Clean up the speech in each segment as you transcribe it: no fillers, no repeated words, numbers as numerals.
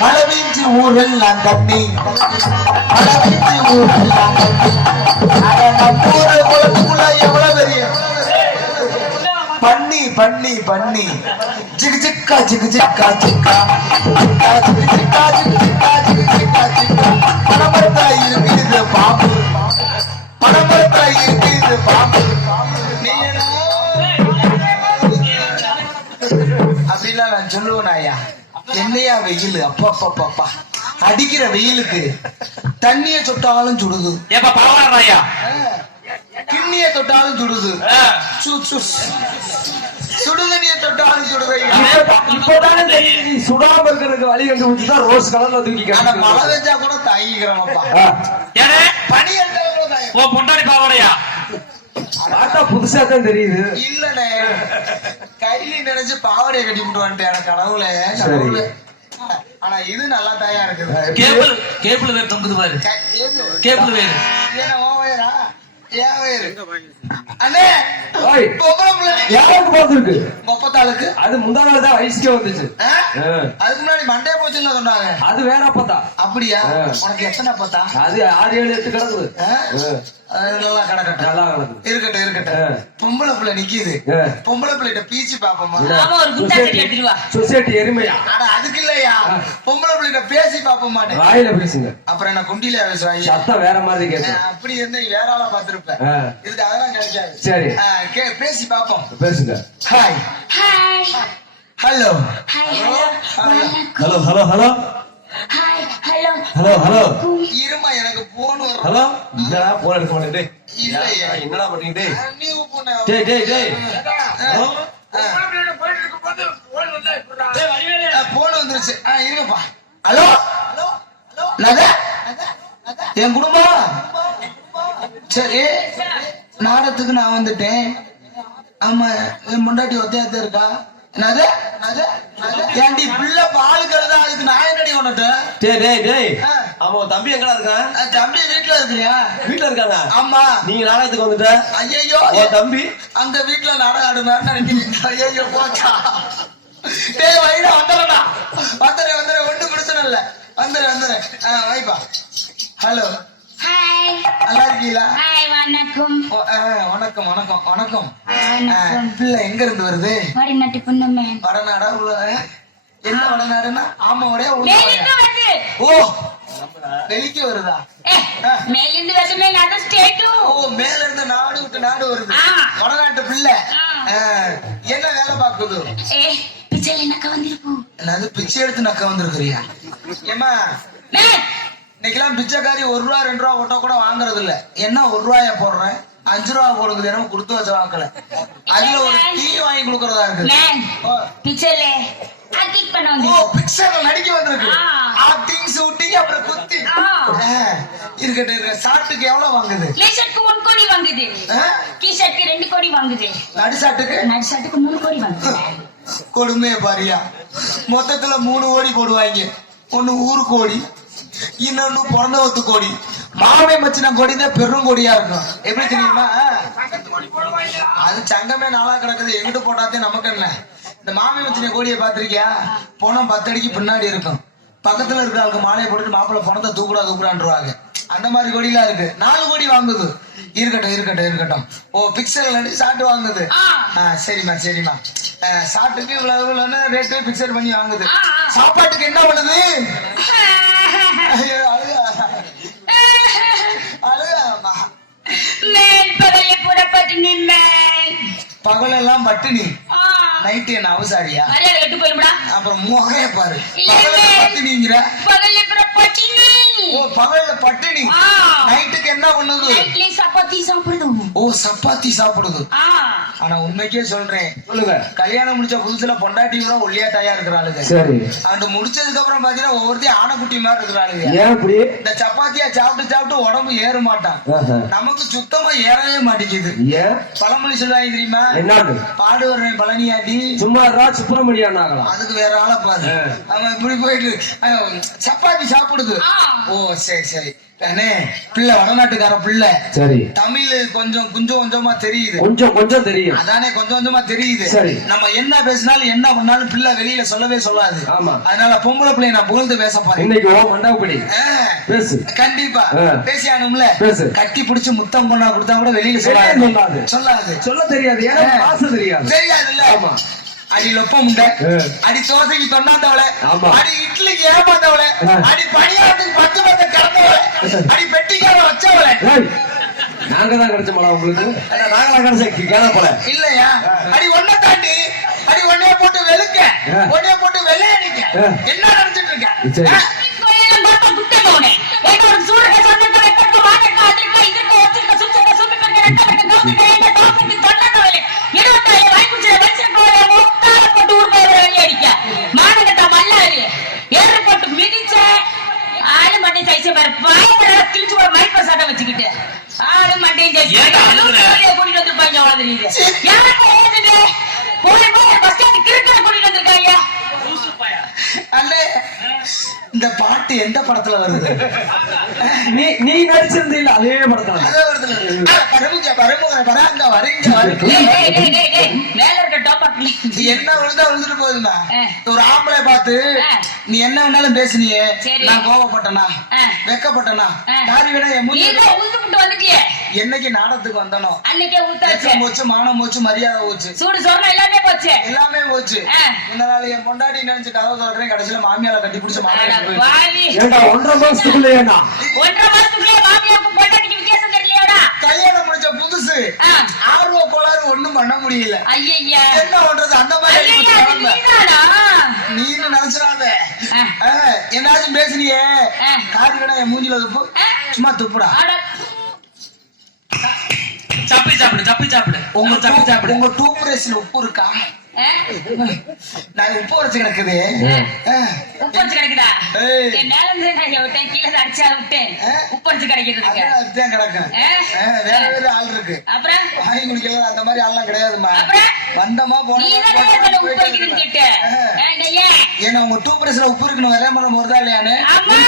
மழை வீச்சு ஊரெல்லாம் தண்ணி, மழை வீச்சு ஊரெல்லாம் தண்ணி. நம்ம ஊரு குளத்துக்குள்ள எவ்வளவு பெரிய பண்ணி பண்ணி பண்ணி ஜிகு ஜிக்கா ஜிகு ஜிக்கா ஜிக்கா ஜிகு ஜிக்கா ஜிகு ஜிக்கா ஜிகு ஜிக்கா ஜிக்கா. பணமரத்தா இருக்குது பாம்பு, பணமரத்தா இருக்குது பாம்பு. அப்படிலாம் நான் சொல்லுவேன் ஐயா. என்னையா வெயில், அப்பா அப்பா அப்பா அடிக்கிற வெயிலுக்கு தண்ணிய தொட்டாலும் சுடுது, கிண்ணிய தொட்டாலும் சுடுது, சுடுதண்ணிய தொட்டாலும் சுடுது. இப்பதானே சுடாம இருக்கிறதுக்கு வழி கண்டுபிடிச்சுதான் ரோஸ் கலர்ல தூக்கிக்க. மழை பெஞ்சா கூட தாங்கிக்கிறோம்ப்பா. பனி பொண்டாடி பாவாடையா பார்த்தா புதுசா தான் தெரியுது. இல்லண்ணே, கைலி நினைச்சு பாவாடையை கட்டி விட்டு வந்துட்டேன் கடவுளே கடவுளே. ஆனா இது நல்லா தாயா இருக்குது. கேபிள் வேறு தொங்குது பாரு, கேபிள் வேறு. ஏன்னா ஓ வயரா ஏன் வயரு அண்ணே யாருக்கு பார்த்துருக்கு முப்பத்தாளுக்கு அது முந்தா நாள் தான் வயசுக்கே வந்துச்சு. அதுக்கு முன்னாடி மண்டே போச்சுன்னு சொன்னாங்க. அது வேற அப்பத்தா. அப்படியா? உனக்கு எத்தனை அப்பத்தா? அது 6 7 8 கிடக்குது. நல்லா கிடக்கட்டும், நல்லா கிடக்குது. இருக்கட்டும் இருக்கட்டும். பொம்பளை பிள்ளை நிக்குது, பொம்பளை பிள்ளைகிட்ட பீச்சு பாப்போமா? சொசைட்டி எருமையா? அதுக்கு இல்லையா, பொம்பளை பிள்ளைகிட்ட பேசி பாப்போமா? வாயில பேசுங்க. அப்புறம் என்ன குண்டில பேசுவாங்க, சத்தம் வேற மாதிரி கேட்கும். அப்படி இருந்தா வேற ஆளா பாத்துருப்பேன். இதுக்கு அதெல்லாம் கிடைக்காது. சரி பேசி பாப்போம். பேசுங்க. Hi hello hello hello hello hello hello. இருமா எனக்கு போன் வரும். ஹலோ என்னடா போன் எடுக்க மாட்டேன். இல்லையா என்னடா பண்ணீங்க? நீ போன டேய் டேய் டேய் போன் வந்துருச்சு. இருங்கப்பா. ஹலோ நகை என் குடும்பம். சரி நாடகத்துக்கு நான் வந்துட்டேன். ஆமா என் முண்டாட்டி ஒத்தையாத்த இருக்கா? நகை நகை ஏன்டி பிள்ளை பால் கழுதா, அதுக்கு நான் என்னடி ஒண்ணுட்டு? டேய் டேய் டேய் அவன் தம்பி எங்கடா இருக்கான்? தம்பி வீட்டுல இருக்கிறியா? வீட்டுல இருக்கானா? ஆமா. நீங்க நாடகத்துக்கு வந்துட்ட? ஐயோ தம்பி அங்க வீட்டுல நாடகம் ஆடுனாரு நினைக்கிறீங்க. ஐயோ போச்சா. டேய் வைடா வந்துடுறா. வந்துடுறேன் வந்துடுறேன், ஒன்றும் பிரச்சனை இல்லை. வந்துடுறேன் வந்துடுறேன். வைப்பா. ஹலோ நல்லா இருக்கீங்களா? வணக்கம் வணக்கம் வணக்கம் வணக்கம். பிள்ளை எங்க இருந்து வருது? வடநாட்டு பொண்ணுமே. வடநாடா? என்ன வடநாடுன்னா? ஆமா ஒரே ஓ வெளிக்கு வருதா? மேலிருந்து வருமே நாடு ஸ்டேட். ஓ மேல இருந்து நாடு விட்டு நாடு வருது. வடநாட்டு பிள்ளை என்ன வேலை பாக்குது? பிச்சை நக்க வந்திருப்போம். என்னது பிச்சை எடுத்து நக்க வந்திருக்கிறியா? ஏமா இன்னைக்கெல்லாம் பிச்சைக்காரி 1 ரூபா 2 ரூபா ஓட்ட கூட வாங்குறது இல்ல. என்ன 1 ரூபாய போடுறேன், 5 ரூபா போடுறது, என்ன கொடுத்து வச்ச வாக்கல. அதுல ஒரு டீ வாங்கி கொடுக்கறதா இருக்கு. பிச்சைல ஆக்டிங் பண்ண வந்து. ஓ பிக்சர்ல நடிக்க வந்திருக்கு. ஆக்டிங் ஷூட்டிங் அப்புறம் குத்தி. இருக்கட்டும் இருக்க. ஷாட்டுக்கு எவ்வளவு வாங்குது? டி-ஷர்ட்க்கு 1 கோடி வாங்குது. டி-ஷர்ட்க்கு 2 கோடி வாங்குது. நடு ஷாட்டுக்கு 3 கோடி வாங்குது. கொடுமையை பாரியா. மொத்தத்துல 3 கோடி போடுவாங்க. ஒண்ணு ஊரு கோடி, இன்னொன்னு பிறந்தவத்து கோடி. மாமை மச்சின கோடி தான் பெருங்கோடியா இருக்கும். எப்படி தெரியுமா? அது சங்கமே நாளா கிடக்குது. எங்கிட்டு போட்டாதே நமக்கு என்ன. இந்த மாமை மச்சின கோடியை பாத்திருக்கியா? பணம் 10 அடிக்கு பின்னாடி இருக்கும். பக்கத்துல இருக்கிற மாலையை போட்டுட்டு மாப்பிள்ள பணத்தை தூக்குறான்ருவாங்க. அந்த மாதிரி கோடிலாம் இருக்கு. 4 கோடி வாங்குது. இருக்கட்டும் இருக்கட்டும் இருக்கட்டும். ஓ பிக்சர் நடி ஷாட் வாங்குது. சரிம்மா சரிம்மா. ஷாட்டுக்கு இவ்வளவு ரேட்டு பிக்சர் பண்ணி வாங்குது. சாப்பாட்டுக்கு என்ன பண்ணுது? பகலெல்லாம் பட்டினி, நைட்டு என்ன அவசாரியா? அப்புறம் முகைய பாரு. பட்டினிங்கிற பகல்ல பட்டினி, நைட்டுக்கு என்ன பண்ணுது? சப்பாத்தி சாப்பிடுது. ஓ சப்பாத்தி சாப்பிடுது. ஆனா உண்மைக்கே சொல்றேன், சொல்லுங்க, கல்யாணம் முடிச்ச புதுசுல பொண்டாட்டி கூட ஒல்லியா தாயா இருக்கிறாளுங்க. சரி அந்த முடிச்சதுக்கு அப்புறம் பாத்தீங்கன்னா ஒவ்வொருத்தையும் ஆனக்குட்டி மாதிரி இருக்கிறாளுங்க. ஏன் அப்படி? இந்த சப்பாத்தியா சாப்பிட்டு சாப்பிட்டு உடம்பு ஏற மாட்டான். நமக்கு சுத்தமா ஏறவே மாட்டேங்குது. பழமொழி சொல்லுவாங்க தெரியுமா? பாடு வர்றேன் பழனியாண்டி சும்மா சுப்பிரமணியம். அதுக்கு வேற ஆளை பாரு. அவன் இப்படி போயிட்டு சப்பாத்தி சாப்பிடுது. ஓ சரி சரி. அண்ணே பிள்ளை வடநாட்டுக்கார பிள்ளை சரி தமிழ் கொஞ்சம் கொஞ்சமா தெரியுது கொஞ்சம் கொஞ்சம் தெரியும். அதானே கொஞ்சம் கொஞ்சமா தெரியுது. சரி. நம்ம என்ன பேசினாலும் என்ன பண்ணாலும் பிள்ளை வெளியில சொல்லவே சொல்லாது. ஆமா. அதனால பொம்பளை பிள்ளைய நான் புகழ்ந்து பேச போறேன் இன்னைக்கு ஓ மண்டபப்படி பேசு. கண்டிப்பா ஆ. பேசியானும்ல. பேசு. கட்டி பிடிச்சு முத்தம் கொண்டா கொடுத்தா கூட வெளியில சொல்லாது. சொல்லாது சொல்லாது சொல்ல தெரியாது. ஏன்னா பாசம் தெரியாது. தெரியாதுல்ல. ஆமா. அடி லொப்ப முண்டை, அடி தோசைக்கு தொண்ணாந்தவளை, ஆமா. அடி இட்லிக்கு ஏமாந்தவளை, அடி பணியாரத்துக்கு 10 பத்து கறந்தவளை, அடி பெட்டிக்கார வச்சவளை. ஏய், நாங்க தான் கிடைச்சோம்ல உங்களுக்கு. நாங்களா கிடைச்ச கேள போல இல்லையா? அடி ஒன்ன தாண்டி அடி ஒன்னைய போட்டு வெளுக்க, ஒன்னைய போட்டு வெள்ளையடிக்க என்ன நினைச்சிட்டு இருக்க? சரி. கோயிலும் பார்த்தா குட்டை போனே ஏதோ ஒரு சூரக சொன்னத வெட்டக்க வாடக்க அதிர்க்க இதற்கு ஒத்துக்க சுத்தக்க சுத்தக்க ரெட்டக்க கவுத்துக்க என்ன டாபிக் தொண்டனவளே இருவத்தாலே வாய்க்குச்சே வச்ச கோரே மொத்தால போட்டு ஊர்ல வெளியடிக்க மானகட்ட மல்லாரி ஏறு போட்டு மிதிச்ச ஆளு மண்டை சைச்ச பாரு பாயற கிழிச்சு ஒரு மைக் பசாட்ட வச்சுக்கிட்டு ஆளு மண்டை சைச்ச கூட்டிட்டு வந்துருப்பாங்க அவ்வளவு தெரியுது யாருக்கு ஓடுது போய் பஸ் ஸ்டாண்ட் கிறுக்கல கூட்டிட்டு வந்திருக்காங்க அண்ணே இந்த பாட்டு எந்த படத்துல வருது? நீ நடிச்சிருந்த இல்ல அதே படத்துல அதே படத்துல வராங்க வரீங்க மேல இருக்க டாப் என்ன விழுந்தா விழுந்துட்டு போகுதுமா. ஒரு ஆம்பளை பார்த்து நீ என்ன வேணாலும் பேசுனியே, சரி. நான் கோவப்பட்டனா வெக்கப்பட்டனா தாரி வேணா என் நீ மூஞ்சி தான் உழுதுட்டு வந்துட்டியே என்னைக்கு நாடத்துக்கு வந்தனோ அன்னைக்கே உளுத்தாச்சு வெக்கம் போச்சு, மானம் போச்சு, மரியாதை போச்சு, சூடு சொரணம் எல்லாமே போச்சு எல்லாமே போச்சு. இந்த நாள் என் பொண்டாட்டி நினைச்சு கதவை திறக்கிறேன், கடைசியில மாமியால கட்டி பிடிச்ச அட மாமியார் பாவி ஏண்டா 1.5 மாசத்துக்குள்ளேனா 1.5 மாசத்துக்குள்ளே மாமியாருக்கும் பொண்டாட்டிக்கு வித்தியாசம் தெரியலையாடா கல்யாணம் முடிச்ச புதுசு ஆர்வ கோளாறு ஒண்ணும் பண்ண முடியல. ஐயய்யா என்ன பண்றது? அந்த மாதிரி ஐயய்யா ஆயிப்போச்சு நிலைமை. நீதானா நீனு நினைச்சிடாத. என்னாச்சும் பேசுறியே காரி வேணா என் மூஞ்சில துப்பு, சும்மா துப்புடா. அட சப்பி சாப்பிடு உங்க சப்பி சாப்பிடு. உங்க டூத் பிரஷ்ல உப்பு இருக்கா? நான் உப்பு வரைச்சு கிடக்குது. உப்பரிச்சு கிடைக்குதா ஏய். என் மேல இருந்து நான் விட்டேன் கீழே அடிச்சா விட்டேன் உப்பரிச்சு கிடைக்கிறதுக்கு அதுதான் கிடக்கும். வேற வேற ஆள் இருக்கு அப்புறம் வாங்கி குடிக்கலாம், அந்த மாதிரி ஆள்லாம் கிடையாதுமா. அப்புறம் வந்தமா நீதான் உப்பு வைக்கிறதுன்னு கேட்ட ஏன் ஏன்னா உங்க டூத் பிரஷ்ல உப்பு இருக்குன்னு வரே மரம் வருதா இல்லையானு ஆமா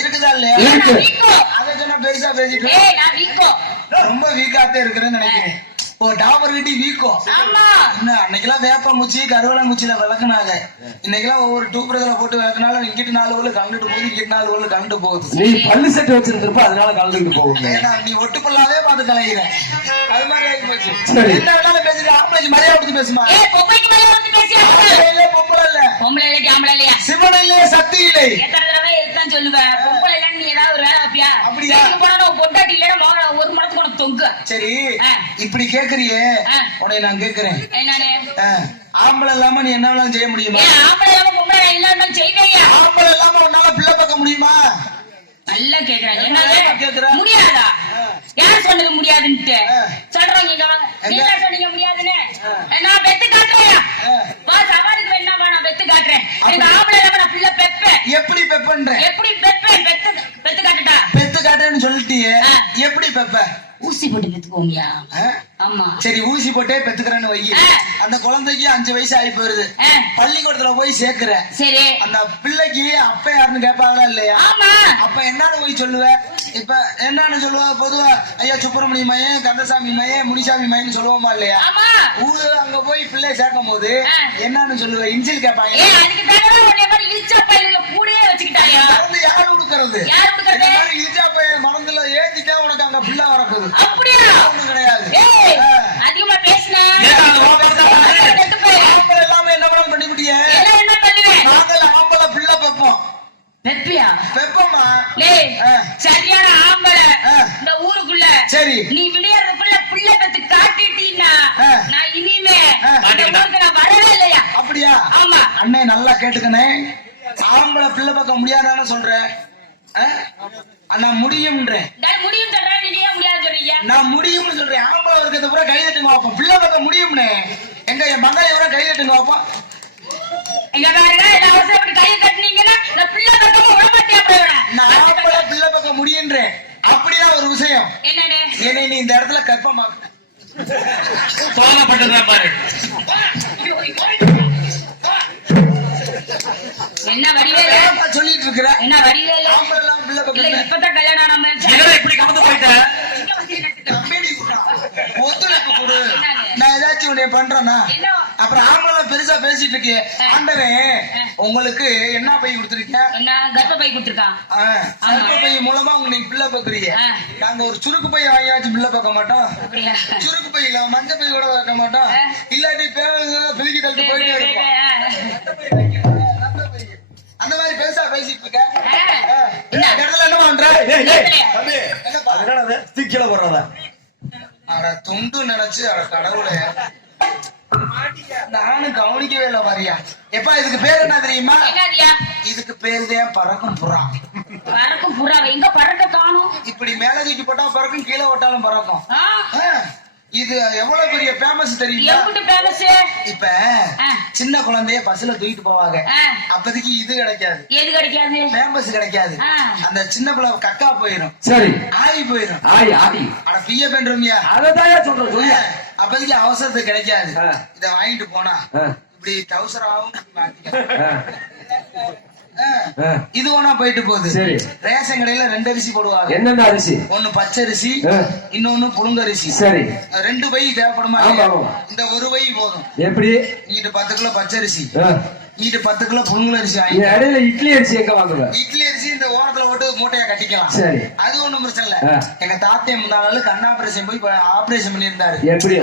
இருக்குதா இல்லையா? நான் வீக்கோ அதை சொன்னா பெருசா பேசிட்டு ஏய் நான் வீக்கோ ரொம்ப வீக்காத்தே இருக்கிறேன்னு நினைக்கிறேன். ஓ டாபர் வீட்டி வீக்கோ. ஆமா இன்னும் அன்னைக்கெல்லாம் வேப்ப முச்சி கருவேல முச்சில விளக்குனாங்க. இன்னைக்கெல்லாம் ஒவ்வொரு டூப்ரதுல போட்டு விளக்குனாலும் இங்கிட்டு 4 ஊர்ல கண்டுட்டு போகுது, இங்கிட்டு 4 ஊர்ல கண்டு போகுது. நீ பல்லு செட் வச்சிருந்திருப்ப அதனால கலந்துக்கிட்டு போகுங்க. ஏன்னா நீ ஒட்டு பல்லாவே பார்த்து கலைகிறேன். அது மாதிரி ஆகி போச்சு. சரி. என்ன வேணாலும் பேசுற ஆம்பளை மரியாதை கொடுத்து பேசுமா. ஏய் பொம்பளைக்கு மேல வந்து பேசியா இல்ல பொம்பளை இல்ல, பொம்பளை இல்ல ஆம்பளை இல்லையா சிவன் இல்ல, சக்தி இல்லை. எத்தனை தடவை இதுதான் சொல்லுவேன் பொம்பளை இல்லன்னு நீ ஏதாவது ஒரு வேலை வைப்பியா அப்படியா? போனா பொண்டாட்டி இல்லன்னா ஒரு மரத்துக்கு உனக்கு தொங்கு சரி இப்படி கேக்குறியே, உன்னை நான் கேக்குறேன், என்னன்னு ஆம்பளை இல்லாம நீ என்ன வேணாலும் செய்ய முடியுமா? ஏன் ஆம்பளை இல்லாம பொம்பளை இல்லாம செய்வேயா ஆம்பளை இல்லாம உன்னால பிள்ளை பார்க்க முடியுமா? நல்லா கேக்குறாங்க கேக்குறா? என்ன முடியாதா யார் சொன்னது முடியாதுன்ட்டு சொல்றாங்க இங்க வாங்க நீங்க சொன்னீங்க முடியாதுன்னு நான் பெத்து காட்டுறேன் வா சவாலுக்கு வேணா வா நான் பெத்து காட்டுறேன் எனக்கு ஆம்பளை இல்லாம நான் பிள்ளை பெப்பேன் எப்படி பெப்பன்ற? எப்படி பெப்பேன் பெத்து காட்டுட்டா பெத்து காட்டுன்னு சொல்லிட்டியே, எப்படி பெப்ப? ஊசி போட்டு பெத்துக்கோங்கயா ஆமா சரி ஊசி போட்டே பெத்துக்கிறேன்னு வை. அந்த குழந்தைக்கு 5 வயசு ஆகி போயிருது, பள்ளிக்கூடத்துல போய் சேர்க்கிற. சரி அந்த பிள்ளைக்கு அப்ப யாருன்னு கேட்பாங்களா இல்லையா? ஆமா அப்ப என்னன்னு போய் சொல்லுவ? இப்ப என்னன்னு சொல்லுவ? பொதுவா ஐயா சுப்பிரமணிய மையன், கந்தசாமி மையன், முனிசாமி மையன் சொல்லுவோமா இல்லையா? ஆமா ஊரு அங்க போய் பிள்ளை சேர்க்கும் போது என்னன்னு சொல்லுவ? இன்சில் கேட்பாங்க. அதுக்கு தானே உன்னை மாதிரி இழிச்சா பையில கூடயே வச்சுக்கிட்டாயா மறந்து யாரு கொடுக்கறது? யார் கொடுக்கறது? இந்த மாதிரி இழிச்சா பையன் மறந்துல ஏத்திட்டா உனக்கு அங்க பிள்ளை வரப்போகுது. அப்படியா? ஒண்ணும் கிடையாது. ஏய் அதிகமா பேசுன ஆம்பளை இல்லாம என்ன வேணாலும் பண்ணிவிட்டியே. என்ன பண்ணுவேன் நாங்கள் ஆம்பளை பிள்ளை பெப்போம். பெப்பியா பெப்போமா? டேய் சரியான ஆம்பளை இந்த ஊருக்குள்ள சரி நீ விளையாடுறதுக்குள்ள பிள்ளை பெத்து காட்டிட்டீன்னா நான் இனிமே இந்த ஊருக்கு நான் வரவே இல்லையா? அப்படியா? ஆமா அண்ணே நல்லா கேட்டுக்கனே, ஆம்பளை பிள்ளை பக்கம் முடியாதான்னு சொல்றேன். நான் முடியும்ன்றேன். நான் முடியும் சொல்றேன் நீ ஏன் முடியாது சொல்றீங்க? நான் முடியும்னு சொல்றேன். ஆம்பளை இருக்கிறத பூரா கை தட்டுங்க பார்ப்போம். பிள்ளை பக்கம் முடியும்னே. எங்க என் மகளை பூரா கை தட்டுங்க பார்ப்போம். எங்க பாருங்க என்ன அவசரப்பட்டு கையை கட்டினீங்கன்னா நான் பிள்ளை பக்கம் விட மாட்டேன். நான் ஆம்பளை பிள்ளை பக்கம் முடியுன்றேன். அப்படிதான் ஒரு விஷயம். என்னன்னு என்னை நீ இந்த இடத்துல கற்பமாக்க தோணப்பட்டதா பாரு. என்ன வடிவேலு ஏம்மா சொல்லிட்டு இருக்கிற என்ன வடிவேலு ஆம்பளை எல்லாம் பிள்ளை இல்ல பக்கம் இப்பதான் கல்யாணம் ஆன மாதிரி என்னடா இப்படி கமந்து போயிட்ட இங்க வந்து எனக்கு கம்பெனி ஒத்துழைப்பு கொடு என்னங்க? நான் ஏதாச்சும் உன்னை பண்றேன்னா என்ன அப்புறம் ஆம்பளை பெருசா பேசிட்டு இருக்கே ஆண்டவன் உங்களுக்கு என்ன பை கொடுத்துருக்கேன் என்ன கர்ப்பப்பை கொடுத்திருக்கான் சர்க்கரை பை மூலமா உங்களுக்கு பிள்ளை பார்க்குறீங்க ஆ. நாங்க ஒரு சுருக்கு பை வாங்கியாச்சும் பிள்ளை பார்க்க மாட்டோம் அப்படியா சுருக்கு பை இல்ல மஞ்ச பை கூட வைக்க மாட்டோம் ஆ. இல்லாட்டி பிரிக்கி தள்ளி போயிட்டே இருப்போம் அந்த மாதிரி பேசா பேசிட்டு இருக்க இந்த இடத்துல என்ன பண்ற அதனால தீக்கில போடுறதா அட துண்டு நினைச்சு அட கடவுளே நானும் கவனிக்கவே இல்லை பாரியா எப்பா இதுக்கு பேர் என்ன தெரியுமா என்னதியா இதுக்கு பேர் தான் பறக்கும் புறா பறக்கும் புறாவை எங்க பறக்க காணும் இப்படி மேல தூக்கி போட்டா பறக்கும் கீழே விட்டாலும் பறக்கும் ஆ? ஆ, இது எவ்வளவு பெரிய ஃபேமஸ் தெரியுமா எம்புட்டு பேமஸ் இப்ப சின்ன குழந்தைய பஸ்ல தூக்கிட்டு போவாங்க அப்போதைக்கு இது கிடைக்காது எது கிடைக்காது ஃபேமஸ் கிடைக்காது ஆ. அந்த சின்ன பிள்ளை கக்கா போயிடும் சரி ஆகி போயிடும் ஆய் ஆடி ஆனா பிய பண்றோமியா அததான் சொல்றேன் சொல்லியா அப்போதைக்கு அவசரத்துக்கு கிடைக்காது ஆ. இத வாங்கிட்டு போனா ஆ. இப்படி டவுசராவும் மாட்டிக்க ஆ. ஆ. ஆ. இது ஒண்ணா போயிட்டு போகுது சரி. ரேஷன் கடையில 2 அரிசி போடுவாங்க என்னென்ன அரிசி ஒண்ணு பச்சரிசி ஆ. இன்னொன்னு புழுங்கரிசி சரி 2 பை தேவைப்படுமா ஆமா, இல்லையா? ஆமா. இந்த ஒரு பை போதும் எப்படி இங்கிட்டு 10 கிலோ பச்சரிசி ஆ. இங்கிட்டு 10 கிலோ புழுங்கரிசி நீ வாங்கி இடையில இட்லி அரிசி எங்க வாங்குவ இட்லி அரிசி இந்த ஓரத்துல போட்டு மூட்டையா கட்டிக்கலாம் சரி அது ஒண்ணும் பிரச்சனை இல்ல ஆ. எங்க தாத்தே முன்னாள் கண் ஆபரேஷன் போய் ஆபரேஷன் பண்ணியிருந்தாரு எப்படி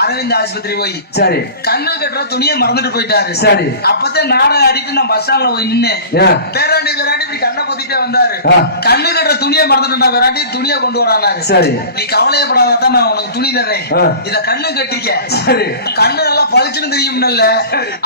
அரவிந்த் ஆஸ்பத்திரி போய் சரி கண்ணு கட்டுற துணியை மறந்துட்டு போயிட்டாரு சரி அப்பதான் நாடகம் ஆடிட்டு நான் பஸ் ஸ்டாண்ட்ல போய் நின்னேன் ஏன்? பேராண்டி இப்படி கண்ணை பொத்திட்டே வந்தாரு ஆ. கண்ணு கட்டுற துணியை மறந்துட்டு பேராண்டி துணியை கொண்டு வரானாரு சரி நீ கவலையப்படாதான் நான் உனக்கு துணி தர்றேன் ஆ. இத கண்ணு கட்டிக்க சரி கண்ணு நல்லா பளிச்சுன்னு தெரியும்ல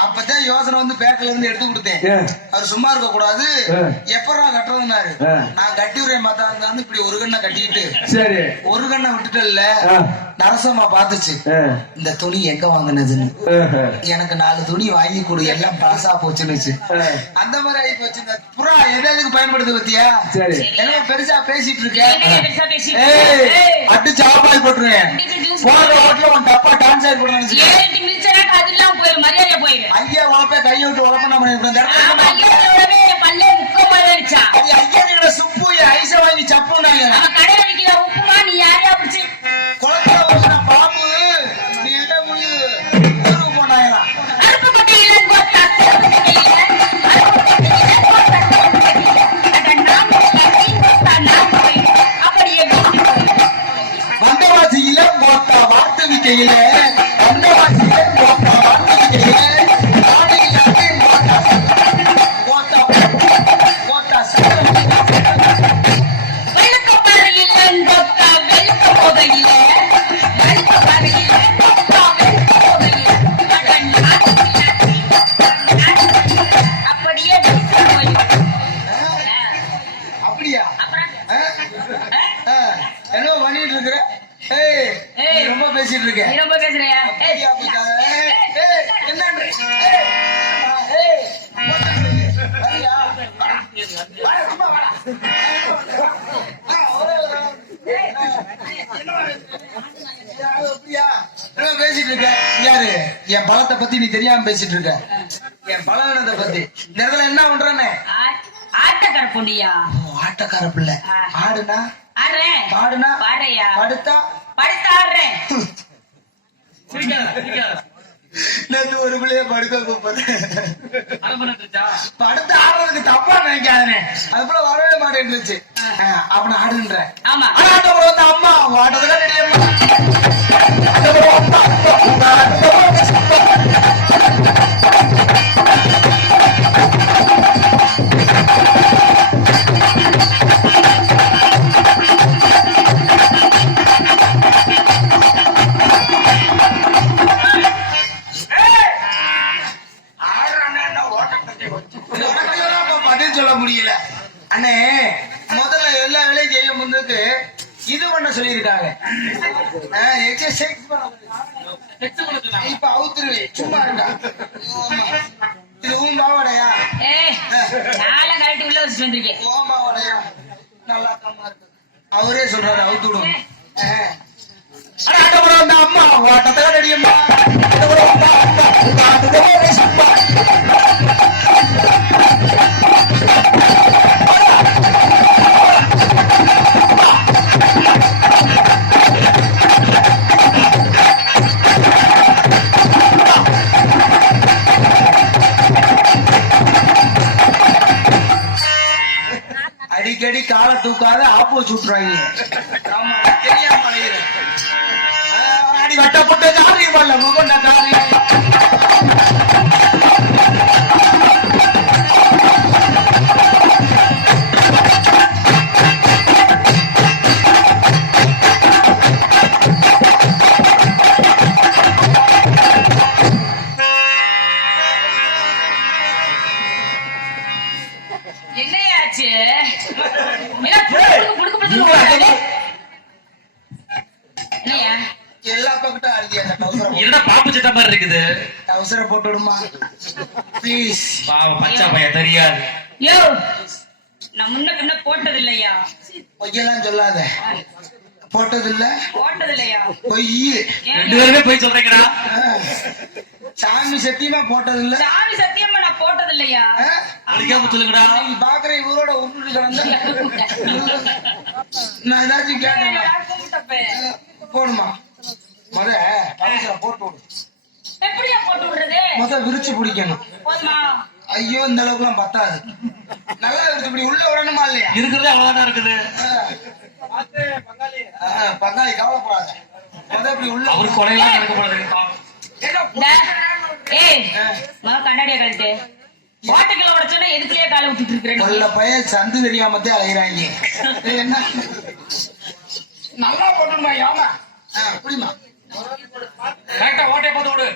அப்பதான் யோசனை வந்து பேக்கல இருந்து எடுத்து கொடுத்தேன் ஏன்? அவர் சும்மா இருக்க கூடாது ஆ. எப்படா கட்டுறதுனாரு ஆ. நான் கட்டி விடுறேன் மாத்தா இருந்தாலும் இப்படி ஒரு கண்ணை கட்டிட்டு சரி ஒரு கண்ணை விட்டுட்டல்ல ஆ. நரசம்மா பாத்துச்சு ஆ. இந்த துணி எங்க வாங்கினதுன்னு ஆஹா. எனக்கு 4 துணி வாங்கி கொடு எல்லாம் பாசா போச்சுன்னுச்சு ஆ. அந்த மாதிரி ஆகி போச்சு இந்த புறா எதுக்கு பயன்படுது பத்தியா சரி என்ன பெருசா பேசிட்டு என்னங்க இருக்கேன் பெருசா பேசிட்டு ஏய் ஏய், அடிச்சு ஆப்பாய் போட்டுருவேன் அடிச்சு juice போற ஓட்டுல உன் டப்பா டான்ஸ் ஆகி போடுறேன் ஏழு மிச்சம் அது இல்லாம போயிரு மரியாதை போயிரு ஐயா உழப்ப கையை விட்டு உழப்ப நம்ம இந்த ஆமா இடத்துல ஐயாவோடவே பல்லே முக்க மாதிரி அடிச்சா அது ஐயா நீங்க சுப்பு ஐச வாங்கி சப்புனாங்க அவன் கடையில விக்கிற உப்புமா நீ யாரையா பிடிச்சி குளத்துல போன பாம்பு நீ என்ன முடியுது ஊருக்கு போனாங்களா அருப்பு கொட்டையில கொட்டா செருப்பு கொட்டையில அருப்பு கொட்டையில கொட்டா செருப்பு கொட்டையில அட நாம கட்டி கொட்டா நாம அப்படியே வந்தவாசியில போட்டா வாட்டு விக்கையில வந்தவாசியில போட்டா வாட்டு விக்கையில ஆடியிலாட்டி போட்டா போட்டா வெளுக்கப்பாறையில கொட்டா வெளுக்க போகையில வெளுக்கப்பாறையில கொட்டா வெளுக்க போகையில அட அப்படியே அப்படியா அப்புறம் என்ன பண்ணிட்டு இருக்கிற ஏய் நீ ஏய். ரொம்ப பேசிட்டு இருக்க நீ ரொம்ப பேசுறியா அப்படியா போச்சா? ஏய், ஏய், என்ன ஏய், ஏய், வரியா? வாடா, சும்மா வாடா. ஒரே ஒரு அப்படியா? என்ன பேசிட்டு இருக்க யாரு என் பலத்தை பத்தி நீ தெரியாம பேசிட்டு இருக்க என் பலவீனத்தை பத்தி இந்த இடத்துல என்ன பண்றேன்னு ஆட்டக்கார பொண்டியா ஆட்டக்கார பிள்ளை ஆடுனா ஆடுறேன் பாடுனா பாடுறையா படுத்தா படுத்து ஆடுறேன் நேத்து ஒரு பிள்ளைய படுக்க கூப்பிடுறேன் அரபணத்துச்சா படுத்து ஆடுறதுக்கு தப்பா நினைக்காதே அது போல வரவே மாட்டேன்னுச்சு அவனை ஆடுன்ற ஆமா ஆட்டோட வந்து அம்மா ஆட்டத்துக்கு தெரியுமா பதில் சொல்ல முடியல அண்ணே முதல்ல எல்லா வேலையும் செய்ய முன்னுக்கு இது பண்ண சொல்லியிருக்காங்க எக்ஸசைஸ் இப்ப அவுத்துருவே சும்மா இருக்கா இது உன் பாவாடையா ஏய் நாளை கழட்டி உள்ள வச்சுட்டு வந்திருக்கேன் உன் பாவாடையா நல்லா கம்மா இருக்கு அவரே சொல்றாரு அவுத்து விடுவோம் ஆட்டப்பட வந்த அம்மா ஓட்டத்தை அடியம்மா ஆட்டப்பட வந்த அம்மா ஆளை தூக்காத ஆப்போ சுட்டுறாங்க. ஆமா தெரியாம அலைகிறேன். அடி வெட்டப்பட்ட காரியம் அல்ல முகண்ட காரியம். என்னையாச்சு என்னையா எல்லா பக்கட்டும் அழுதியா என்னடா பாம்பு சட்டை மாதிரி இருக்குது. அவசர போட்டு விடுமா ப்ளீஸ். பாவம் பச்சை பையன் தெரியாது. யோ நான் முன்ன பின்ன போட்டது இல்லையா. பொய்யெல்லாம் சொல்லாத. போட்டது இல்ல போட்டது இல்லையா. பொய். ரெண்டு பேருமே போய் சொல்றீங்கடா. சாமி சத்தியமா போட்டது இல்ல. சாமி சத்தியமா நான் போட்டது இல்லையா. அடிக்காம சொல்லுங்கடா. நீ பாக்குற இவரோட உருண்டு கிடந்தா நான் ஏதாச்சும் கேட்டேன். போடுமா முத பழசரை போட்டு விடு. எப்படியா போட்டு விடுறது. முத விரிச்சு பிடிக்கணும். போதுமா. ஐயோ இந்த அளவுக்கு எல்லாம் பத்தாது. நல்லா விரிச்சு பிடி. உள்ள விடணுமா இல்லையா. இருக்கிறதே அவ்வளவுதான் இருக்குது. பங்காளி கவலைப்படாத. முத இப்படி உள்ள அவரு கொலையெல்லாம் நடக்க போறது. ஏய் கண்ணாடியா கழிட்டு ஓட்டக்கில உடச்சோன்னா எதுக்குலயே காலை விட்டுட்டு இருக்கிறேன். கொல்ல பையன் சந்து தெரியாமத்தே அலைகிறாங்க. என்ன நல்லா போட்டுமா யாமா அப்படிமா கரெக்டா ஓட்டையை பார்த்து விடு.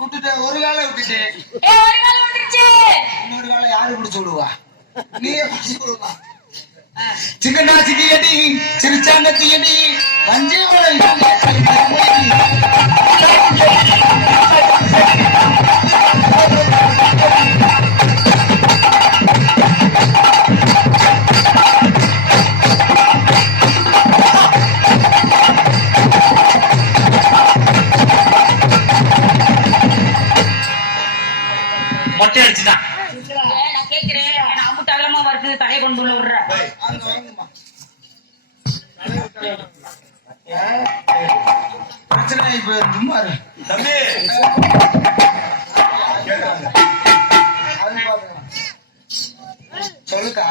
விட்டுட்டு ஒரு வேலை விட்டுட்டு ஒரு காலை விட்டுருச்சு. இன்னொரு வேலை யாரு பிடிச்சு விடுவா. நீயே பிடிச்சு விடுவா. சிக்கனா சிக்கியடி சிரிச்சாங்க தீயடி வஞ்சி மொட்டை அடிச்சுதான். நான் கேக்குறேன் நான் அம்புட்டு அகலமா வருது தலையை கொண்டு உள்ள விடுற. பிரச்சனை இப்ப சும்மா தம்பி சொல்லுக்கா.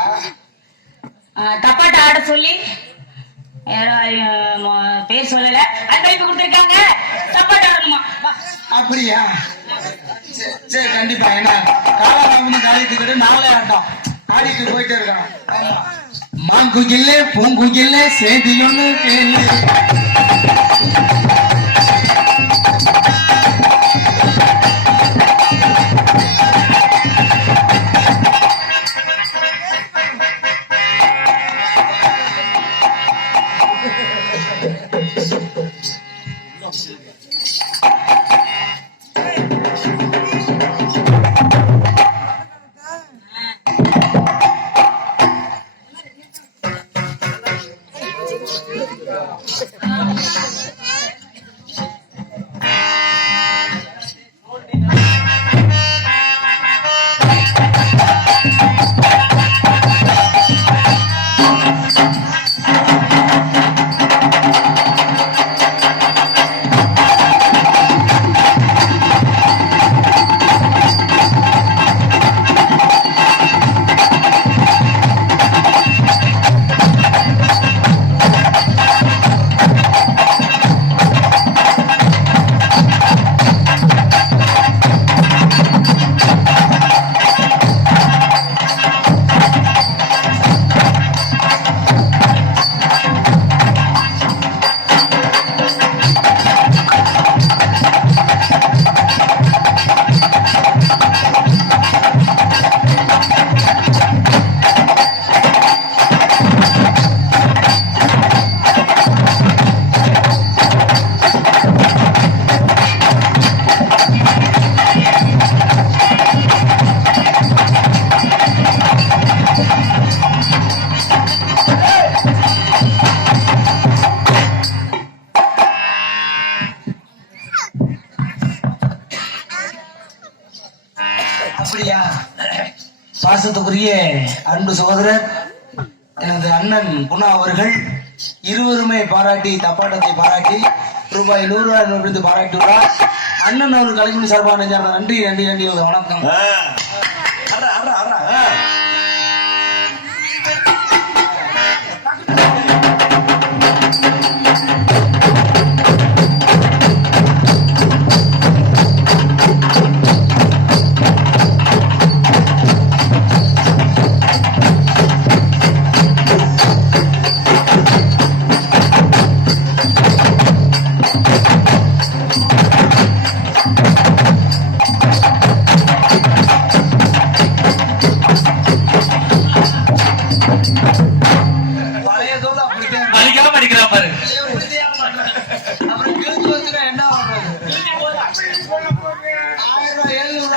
தப்பாட்ட ஆட சொல்லி பேர் சொல்லல அது கைப்பு கொடுத்துருக்காங்க. தப்பாட்ட ஆடணுமா. அப்படியா சரி கண்டிப்பா. ஏன்னா காலாராமனு காலித்துக்கிட்டு நாளே ஆட்டம் ஆடிட்டு போயிட்டே இருக்கான். மாங்குயில்ல பூங்குயில்ல சேதி ஒண்ணு கேளு. அப்படியா பாசத்துக்குரிய அன்பு சகோதரர் எனது அண்ணன் குணா அவர்கள் இருவருமே பாராட்டி தப்பாட்டத்தை பாராட்டி ரூபாய் 100 விருது பாராட்டியுள்ளார். அண்ணன் அவர்கள் கலைஞர் சார்பாக நன்றி நன்றி நன்றி வணக்கம்.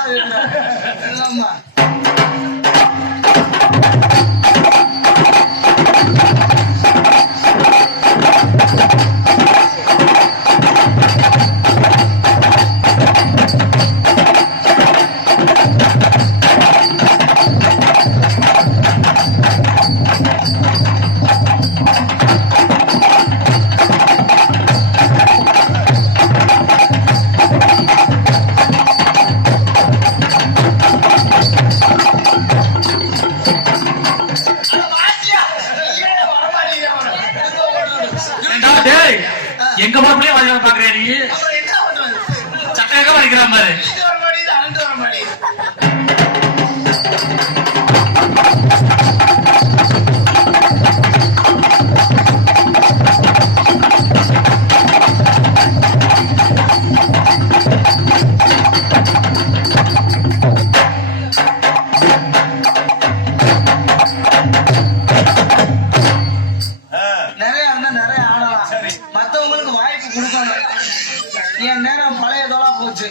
ஆமா. ஏண்டா டேய், எங்க மாப்பிளையே வழியா பாக்குறியா நீ? அப்புறம் என்ன பண்றது? சட்டையாக வலிக்கிறான் பாரு. இது வர மாட்டேங்குது, அங்கிட்டு வர மாட்டேங்குது. நிறைய இருந்தா நிறைய ஆடலாம். மத்தவங்களுக்கு வாய்ப்பு கொடுக்கணும். என் நேரம் பழையதோலா போச்சு.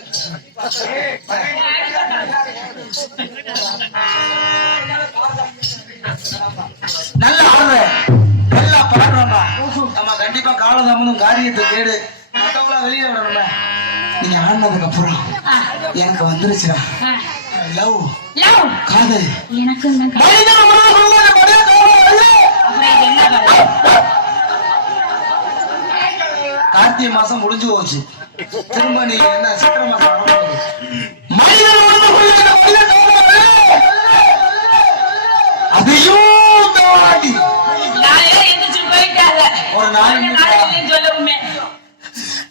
நல்லா ஆடுற, நல்லா பாடுறா. நம்ம கண்டிப்பா காலதாமதம் காரியத்தை கேடு. மத்தவங்கள வெளியே விடணுமே. நீங்க ஆடினதுக்கு அப்புறம் எனக்கு வந்துருச்சுடா லவ், லவ் காதல். எனக்கு கார்த்திகை மாசம் முடிஞ்சு போச்சு. திரும்ப நீங்க என்ன சித்திரை மாசம் வரப்போகுது. மனிதன் உணர்ந்து கொள்ளுகிற மனிதன் அதையும் தாண்டி ஒரு நாள்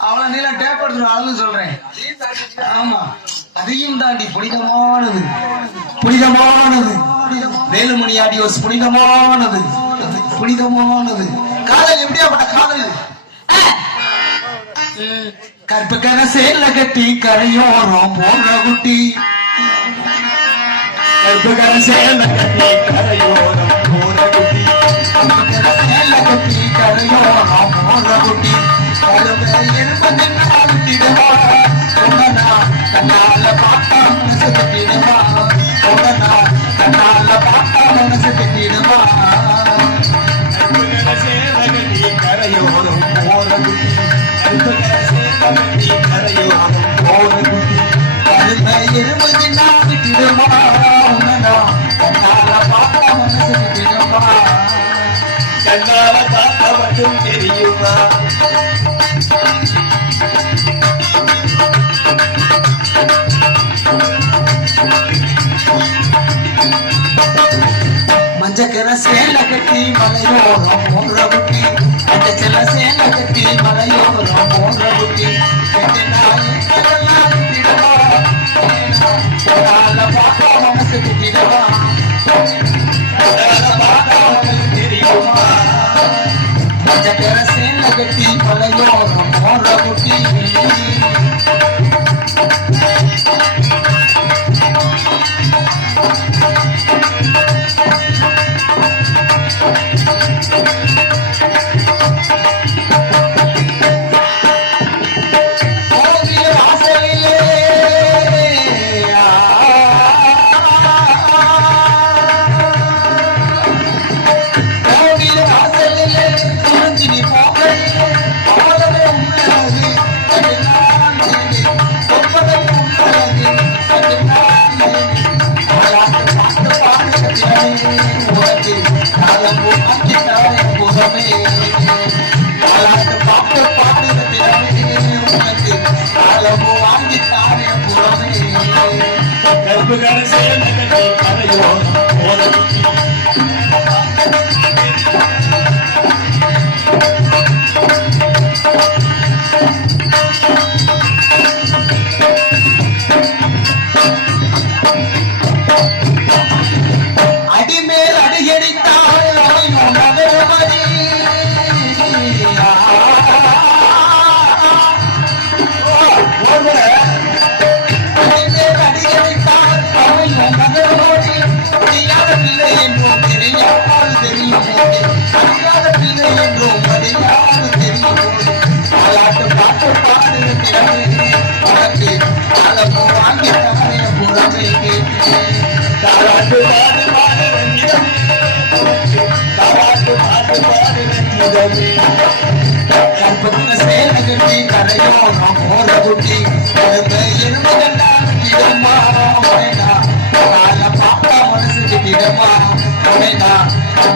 அவளை நீல டேப் எடுத்து அளவு சொல்றேன். ஆமா, அதையும் தாண்டி புனிதமானது, புனிதமானது வேலுமணி ஆடியோஸ், புனிதமானது, புனிதமானது காதல். எப்படியாப்பட்ட காதல்? கற்பக்கன சேல கட்டி கரையோரம் போன்ற குட்டி, கற்பக்கன சேல கட்டி கரையோரம் போன்ற குட்டி, கற்பக்கன சேல கட்டி கரையோரம் போன்ற குட்டி, விட்டுடுவா கண்ணால பாட்டா மனசு கட்டிடுவா, கண்ணால பாட்டா மனசு கட்டிடுவா. கரையோரம் போற குட்டி, கரையோரம் போற குட்டி, எருமதினா விட்டுடுவா, கண்ணால பாட்டா மனசு கட்டிடுவா, கண்ணால பாட்டா மட்டும் தெரியுமா. மஞ்சக்கர சேல கட்டி மலையோரம் போன்ற குட்டி, மஞ்சக்கர சேல கட்டி மலையோரம் போன்ற குட்டி, பாப்பா மனசு கட்டிடவா, தெரியுமா. மஞ்சக்கர சேல கட்டி மலையோரம் போன்ற குட்டி, அடிமேல் அடியடித்தால் நகரமதி, பிள்ளை என்றும் தெரியாமல் தெரியும், அறியாத பிள்ளை என்றும் அறியாது தெரியும், பாட்டு பாட்டு பாடுகிறேன் உனக்கு காலமோ வாங்கி தானே புற கற்பத்துல சேல கட்டி கரையும் நான் போற குட்டி எருமை கண்டா இடமா நால பாப்பா மனசு கிட்டிடமா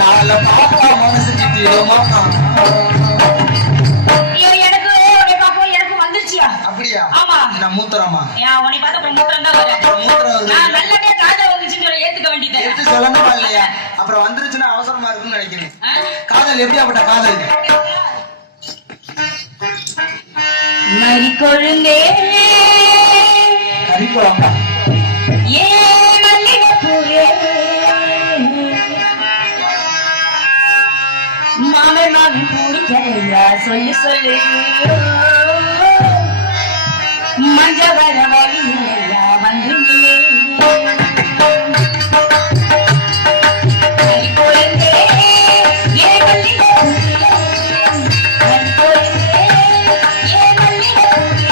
நால பாப்பா மனசு கிட்டிடமா. எனக்கு வந்துருச்சியா? அப்படியா? ஆமா. நான் மூத்தரமா உன்னை பார்த்து அப்புறம் மூத்திரம் தான் வரும். நான் நல்லதே காதல் வந்துச்சுன்னு சொல்லி ஏத்துக்க வேண்டியது. எடுத்து சொல்லணுமா இல்லையா? அப்புறம் வந்துருச்சுன்னா அவசரமா இருக்குன்னு நினைக்கிறேன். காதல் எப்படியாப்பட்ட காதல்? மறிக்கொழுந்தே கறிக்குழம்பா? ஏ மல்லிகைப்பூவே மாமன் மகன் பூடிக்கலையா சொல்லு சொல்லு மஞ்ச வர வழி இல்லையா வந்து மறிக்கொழுந்தே ஏ மல்லிகைப்பூவே மறிக்கொழுந்தே ஏ மல்லிகைப்பூவே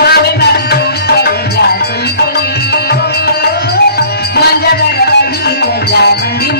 மாமன் மகன் பூடிக்கலையா சொல்லு சொல்லு மஞ்ச வர வழி இல்லையா வந்து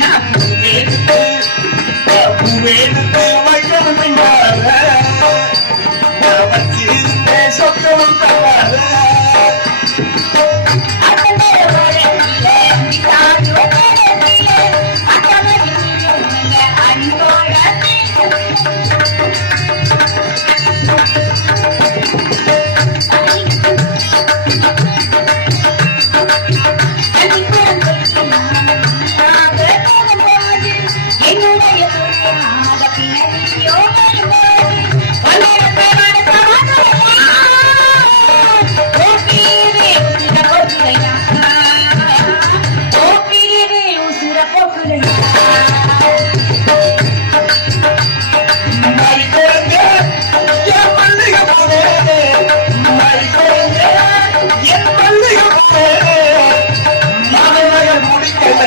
நான்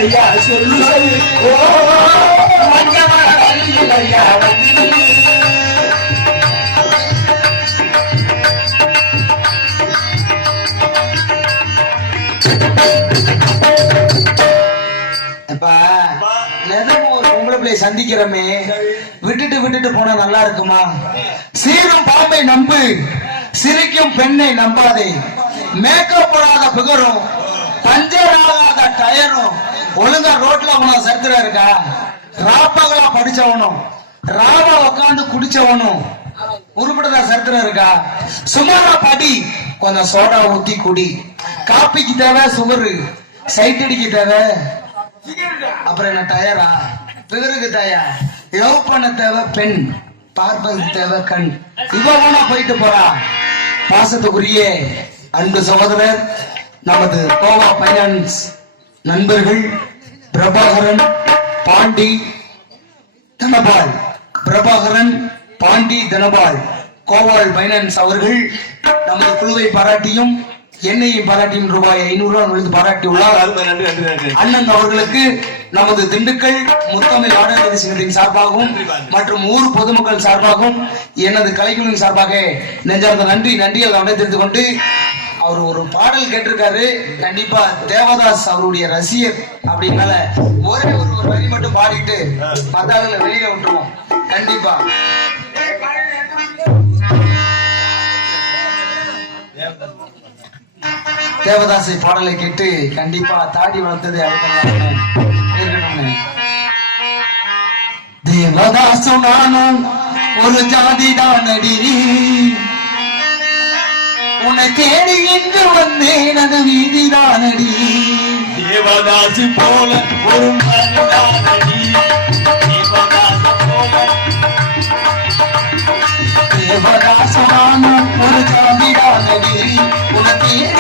ஐயா சொல்லு ஓ மஞ்சமான வழியில் ஐயா வந்து அப்பா நிதமும் ஒரு பொம்பளை பிள்ளையை சந்திக்கிறோமே, விட்டுட்டு போனா நல்லா இருக்குமா? சீரும் பாம்பை நம்பு, சிரிக்கும் பெண்ணை நம்பாதே. மேக்கப் போடாத பிகரும், பஞ்சர் ஆகாத டயரும், ஒழுங்கா ரோட்ல போன சரித்திரம் இருக்கா? ராப்பகலா படிச்சவனும் ராவா உட்காந்து குடிச்சவனும் உருப்படதா சரித்திரம் இருக்கா? சுமாரா படி, கொஞ்சம் சோடா ஊத்தி குடி. காப்பிக்கு தேவை சுகரு, சைட்டடிக்கு தேவை, அப்புறம் என்ன டயரா? பிகருக்கு தேவை, லவ் பண்ண தேவை பெண், பார்ப்பதுக்கு தேவை கண். இவனா போயிட்டு போறா. பாசத்துக்குரிய அன்பு சகோதரர் நமது கோவா பைனான்ஸ் நண்பர்கள் பிரபாகரன் பாண்டி தனபால், பிரபாகரன் பாண்டி தனபால் கோவால் பைனான்ஸ் அவர்கள் நமது குழுவை பாராட்டியும் என்னையும் பாராட்டியும் ரூபாய் 500 பாராட்டி உள்ளார். அண்ணன் அவர்களுக்கு நமது திண்டுக்கல் முத்தமிழ் ஆடல் சங்கத்தின் சார்பாகவும் மற்றும் ஊர் பொதுமக்கள் சார்பாகவும் எனது கலைக்குழுவின் சார்பாக நெஞ்சார்ந்த நன்றியை தெரிந்து கொண்டு, அவர் ஒரு பாடல் கேட்டிருக்காரு. கண்டிப்பா தேவதாஸ் அவருடைய ரசிகர் அப்படின்னால ஒரே ஒரு வரி மட்டும் பாடிட்டு பத்தாளுல வெளியில விட்டுருவோம். கண்டிப்பா தேவதாசை பாடலை கேட்டு கண்டிப்பா தாடி வளர்த்தது இருக்கட்டும். தேவதாசும் நானும் ஒரு ஜாதி தானடி, உன்னை தேடி இன்று வந்தேன் அது வீதி தானடி. தேவதாசி போல ஒரு மனிதானடி, தேவதாசும் நானும் ஒரு ஜாதி தானடி, உன்னை தேடி